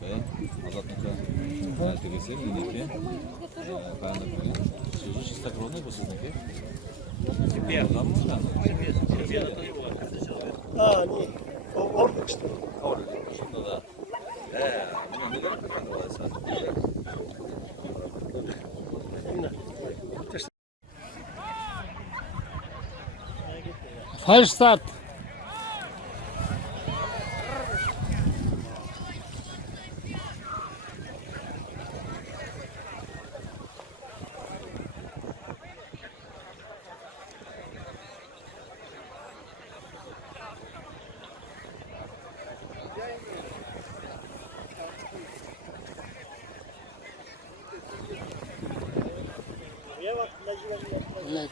Azatlık'a tugesi, miniki. Karanlık. Sözü çista kronay bu sizinki. Çipiyadan mı? Çipiyadan. Ha, ne? Orada işte. Orada. Şimdi da. Bunu ne kadar kapandı var sadece. Falsch start. Evet.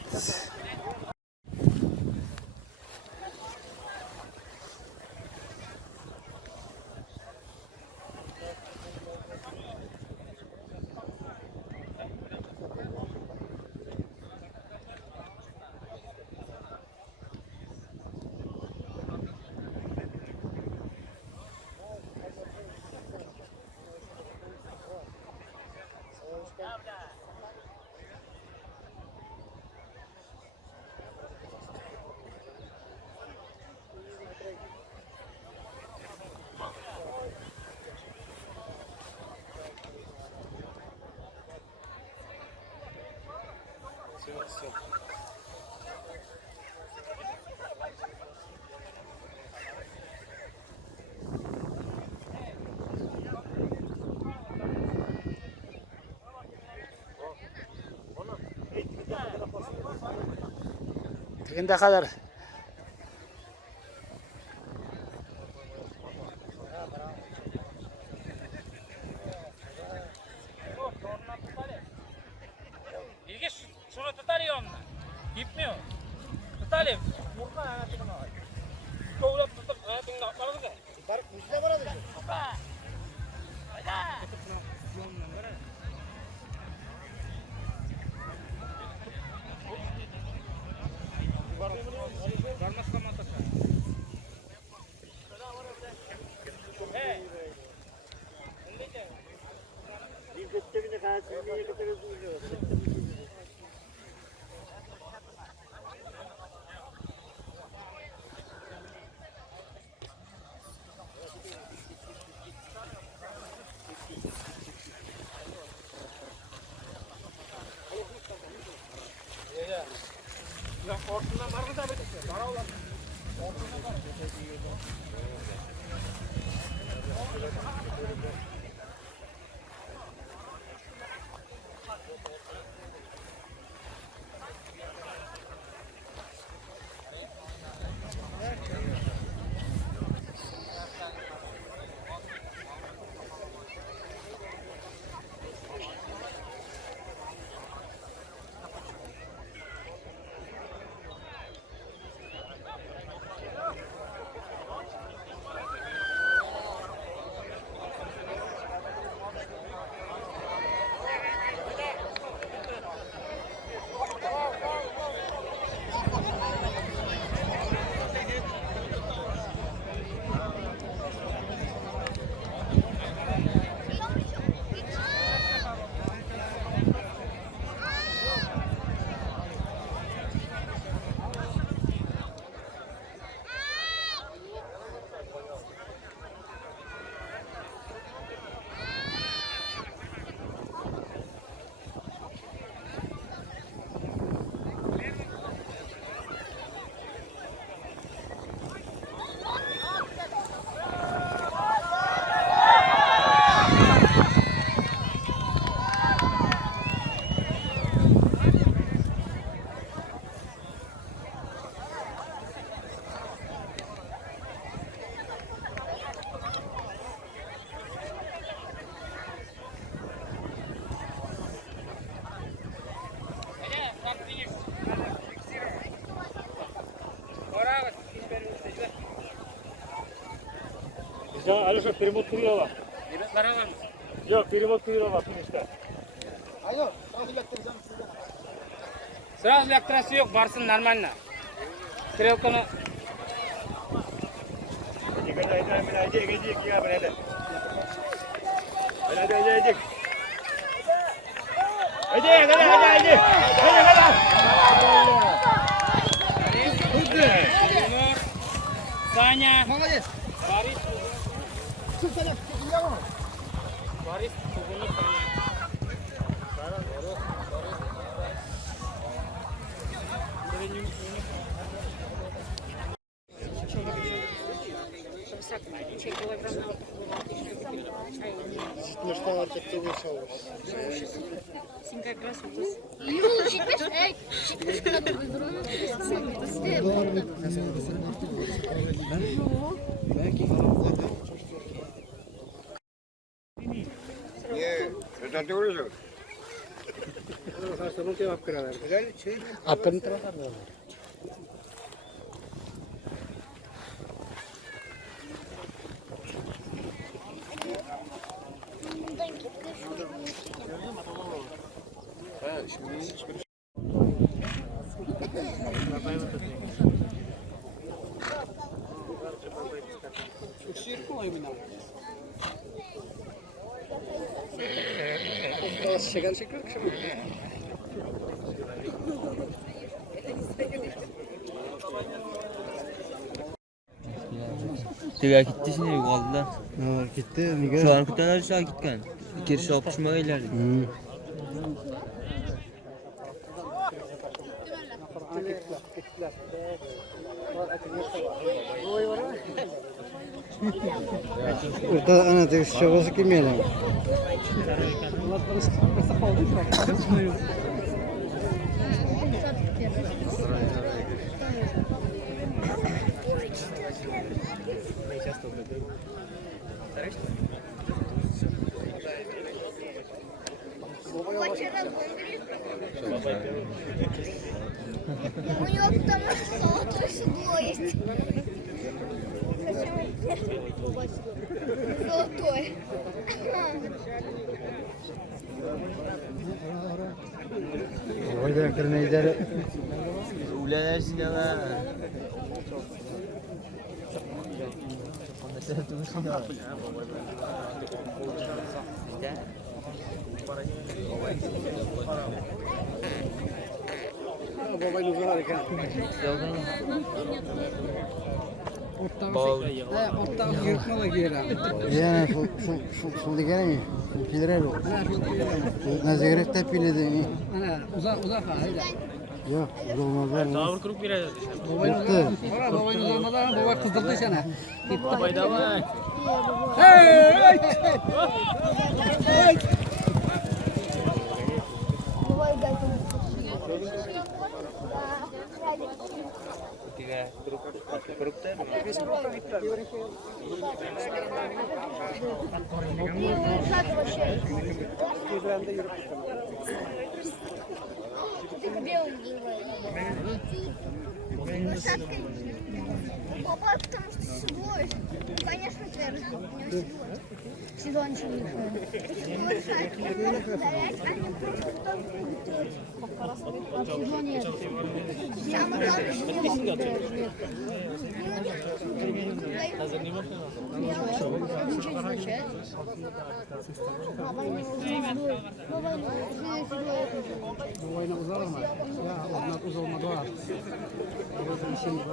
Ne kadar? İlginç şunu tutar ya onunla. Gitmiyor. Tutalım. Vurma hayatını al. Kovlap tutup hayatını atlarız da. Tutar, müzle var adı. Hoppa. Hayda. Varmaz kamatası. Ortadan var mı da bir? Bana olan. Ortadan var. Ya Alişan permot kırıyor var. Evet, var mı? Yok permot kırıyor var işte. Alo, nasıl yaptıracağım size? Sırası elektrası yok, varsın normalna. Sıralkanı Jika ada yang mana aja gaji kita berada. Саня. Молодец. Борис. Çık Sanem. Çık. Борис. Тугунов Саня. Ну что, ты вышел? Юл, çıkmış. Ey, çıkmış kadın uydurunu. Apın tarafı. Şeker şeker şeker. Tega ketdi shunday yo'qoldilar. Ha, gitti. Nega? Shularni kutalar shu ketgan. Kirish olib tushmaganlar. Orada ana tegish şovası kelmaydi. У него потому что золотой седло есть. Золотой. Orada kırmızıları Ular sinema. babayın uzun hareket. Ortam yırtmalı giyelim. Yani şu dikene mi? Şu kilere bu. Nazire tepiledi. Ana uzak haydi. Yok, olmazlar. Davur kurup biraz. Babayın uzanmadan baba kızdırdı sana. Babay da var. Бывает, готов. Tega kuruptar. Папа, потому что седло. Конечно, твердый. У него седло ничего не стоит. Седло решает, ударять, а не просто кто-то. Седло нет. Самое главное, седло нет. Ничего не означает. Babayla uzar mı? Ya ondan uz olmadı var. Babayla işin var.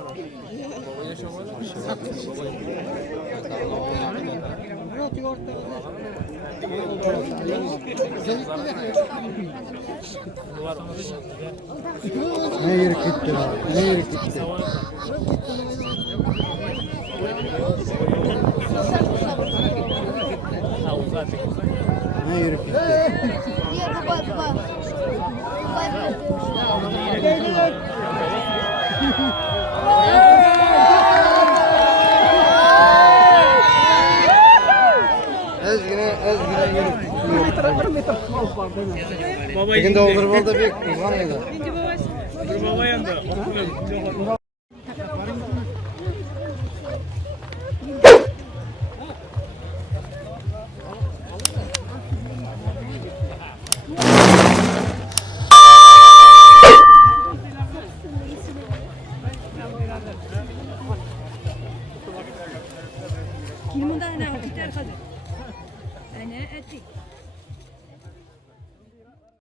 Ne yürü gitti ya? Ne yürü gitti? Ne yürü gitti? Ezgine yürü gitti. Bugün de olur burada bir uzman mıydı? Baba yandı. Kilmudan ne? Gitar kadar. Ana etik.